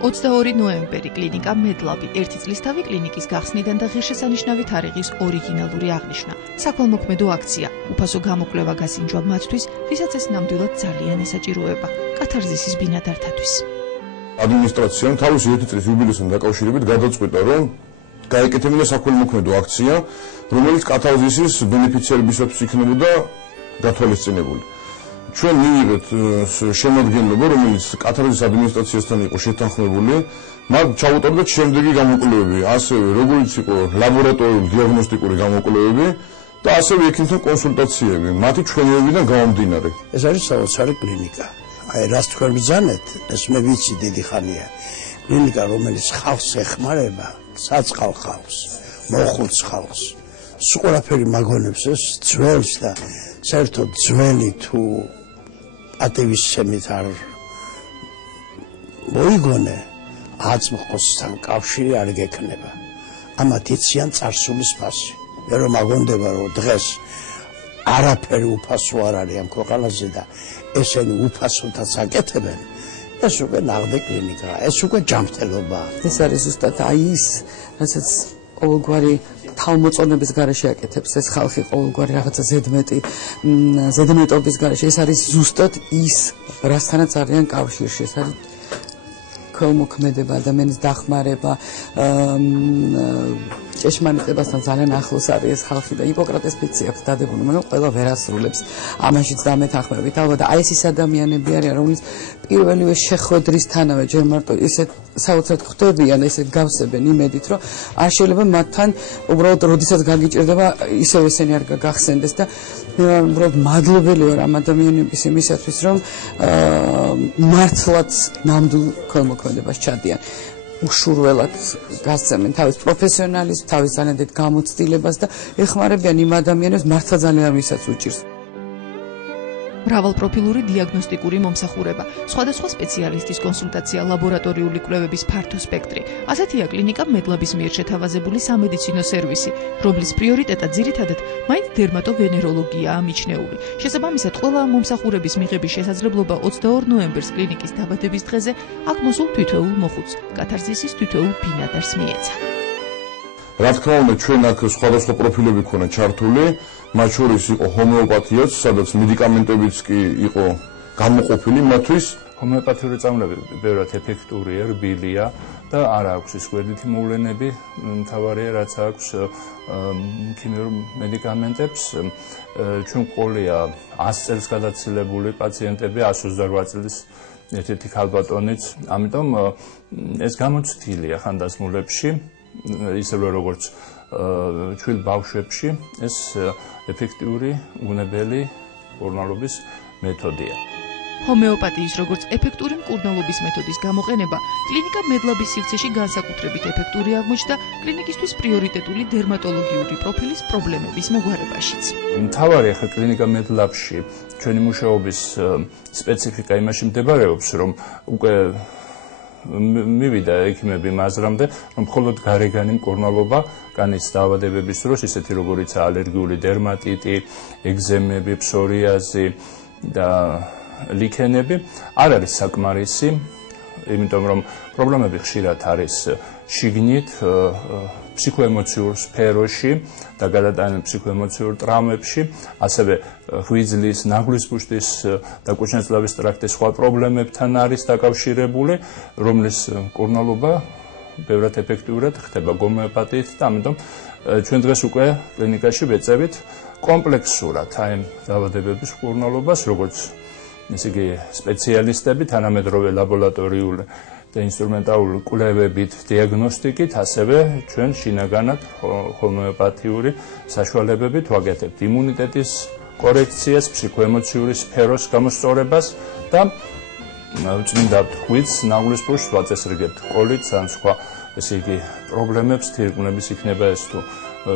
22 ნოემბერი კლინიკა MedLab ერთი წლისთავი კლინიკის გახსნიდან და ღირსშესანიშნავი თარიღის ორიგინალური აღნიშვნა. საქველმოქმედო აქცია, უფასო გამოკვლევა გასინჯვა მათთვის, ვისაც ეს ნამდვილად ძალიან ესაჭიროება, კათარზისის ბინადართათვის. ადმინისტრაციამ თავისი ერთი წლის იუბილეისთან დაკავშირებით გადაწყვიტა, რომ გაეკეთებინა საქველმოქმედო აქცია, რომელიც კათარზისის ბენეფიციარებისათვის იქნებოდა გათვალისწინებული. ჩვენ მივიღეთ შემოადგენლობა, რომელიც კათარზის ადმინისტრაციასთან იყო შეთანხმებული, მათ ჩაუტარდათ შემდეგი გამოკვლევები, ასევე როგორც იყო ლაბორატორიული დიაგნოსტიკური გამოკვლევები და ასევე ექიმთან კონსულტაციები, მათი ჩვენებებიდან გამომდინარე. ეს არის საოცარი კლინიკა. აი რას თქვენ ბრძანეთ, ეს მე ვიცი დიდი ხანია. კლინიკა, რომელიც ხალხს ეხმარება, საწყალ ხალხს, მოხუც ხალხს. სულ ყველაფერი მაგონებს ეს ძველს და საერთოდ ძველი თუ ატევისცემით არ მოიგონე, აწმყოსთან კავშირი არ გექნება. ამათ იციან წარსულის ფასი. მე რომ აგონდება, რომ დღეს არაფერი უფასო არ არის ამ ქვეყანაზე და ესენი უფასოდაც აკეთებენ, ეს უკვე ნაღდი კლინიკაა, ეს უკვე ჯანმრთელობაა. ეს არის ზუსტად აი ის, რასაც ყოველგვარი თავმოწონების გარეშე აკეთებს ეს ხალხი ყოველგვარი რაღაცა ზედმეტობის გარეშე. ეს არის ზუსტად ის, რასთანაც არიან კავშირში. ეს არის ქველმოქმედება, ადამიანის დახმარება, ჭეშმარიტებასთან ძალიან ახლოს არის ეს ხალხი და ჰიპოკრატეს ფიცი აქვს დადებული, მაგრამ ყველა ვერ ასრულებს ამაშიც დამეთანხმებით. ალბათ აი ეს ადამიანები არიან, რომლის პირველივე შეხვედრისთანავე ჯერ მარტო ისეთ საოცრად ხვდებიან, ესეთ გავსებენ იმედით, რომ არ შეიძლება მათთან უბრალოდ როდესაც გაგიჭირდება, ისევ ესენი არ გახსენდეს და უბრალოდ მადლობელი ვარ ამ ადამიანების იმისათვის, რომ მართლაც ნამდვილ ქველმოქმედებას ჩადიან. უშურველად გასცემენ თავის პროფესიონალიზმს, თავის ძალიან დიდ გამოცდილებას და ეხმარებიან იმ ადამიანებს მართლა ძალიან ვისაც უჭირს. მრავალპროფილური დიაგნოსტიკური მომსახურება, სხვადასხვა სპეციალისტის კონსულტაცია, ლაბორატორიული კვლევების ფართო სპექტრი. ასეთია კლინიკა MedLab-ის მიერ შეთავაზებული სამედიცინო სერვისი, რომლის პრიორიტეტად ძირითადად მაინც დერმატოვენეროლოგიაა მიჩნეული. შესაბამისად, ყველა მომსახურების მიღების შესაძლებლობა 22 ნოემბერს კლინიკის დაბადების დღეზე აქ მოსულ თითოეულ მოხუცს, კათარზისის თითოეულ ბინადარს მიეცა. რა თქმა უნდა, ჩვენ აქ სხვადასხვა პროფილები ქონა ჩართული, მათ შორის იყო ჰომეოპათიაც, სადაც მედიკამენტებიც კი იყო გამოყოფილი მათთვის. ჰომეოპათიური წამლები ბევრად ეფექტურია, რბილია და არ აქვს ის გვერდითი მოვლენები. მთავარია, რაც აქვს ქიმიურ მედიკამენტებს. ჩვენ ყოლია 100 წელს გადაცილებული პაციენტები, 128 წლის ერთ-ერთი ქალბატონიც, ამიტომ ეს გამოცდილია ხანდაზმულებში, ისევე როგორც ჩვილ ბავშვებში, ეს ეფექტიური უნებელი მკურნალობის მეთოდია. ჰომეოპათიის როგორც ეფექტური მკურნალობის მეთოდის გამოყენება კლინიკა MedLab-ის სივრცეში განსაკუთრებით ეფექტური აღმოჩნდა კლინიკისთვის პრიორიტეტული დერმატოლოგიური პროფილის პრობლემების მოგვარებაშიც. მთავარი ახლა კლინიკა MedLab-ში ჩვენი მუშაობის სპეციფიკა იმაში მდებარეობს, რომ უკვე მივიდა ექიმები მაზრამდე, რომ მხოლოდ გარეგანი მკურნალობა კანის დაავადებების დროს, ისეთი როგორიც ალერგიული დერმატიტი, ეგზემები, ფსორიაზი და ლიქენები არ არის საკმარისი, იმიტომ რომ პრობლემები ხშირად არის შიგნით, ფსიქოემოციურ სფეროში და გადატანილ ფსიქოემოციურ ტრავმებში, ასევე ღვიძლის, ნაგლის ბუშტის და კუჭნაძლავის ტრაქტის სხვა პრობლემებთან არის დაკავშირებული, რომლის მკურნალობა ბევრად ეფექტურად ხდება ჰომეოპათიით და ამიტომ ჩვენ დღეს უკვე კლინიკაში ვეწევით კომპლექსურად აი დაავადებების მკურნალობას, როგორც ესე იგი სპეციალისტები, თანამედროვე ლაბორატორიული და ინსტრუმენტალური კვლევებით, დიაგნოსტიკით, ასევე ჩვენ შინაგანად ჰომეოპათიური საშუალებებით ვაკეთებთ იმუნიტეტის კორექციას, ფსიქოემოციური სფეროს გამოსწორებას და ვწმინდავთ ღვიძლს, ნაგლის ბუშტს, ვაწესრიგებთ კოლიტს ან სხვა ესე იგი პრობლემებს, თირკმლების იქნება ეს თუ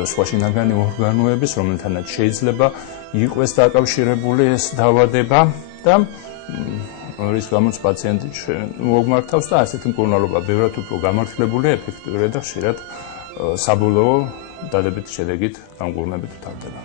სხვა შინაგანი ორგანოების, რომელთანაც შეიძლება იყოს დაკავშირებული ეს დაავადება და რის გამოც პაციენტი მოგმართავს და ასეთი მკურნალობა ბევრად უფრო გამართლებული, ეფექტური და ხშირად საბოლოო დადებითი შედეგით გამკურნებით ვითარდება.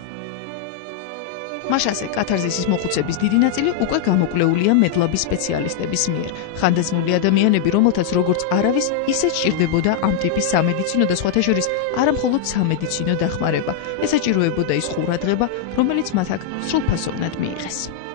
მაშასე კათარზისის მოხუცების დიდი ნაწილი უკვე გამოკვლეულია მედლაბის სპეციალისტების მიერ. ხანდაზმული ადამიანები, რომელთაც როგორც არავის, ისე სჭირდებოდა ამ ტიპის სამედიცინო და სხვათა შორის არა მხოლოდ სამედიცინო დახმარება. ესაჭიროებოდა ის ყურადღება, რომელიც მათ აქ სრულფასოვნად მიიღეს.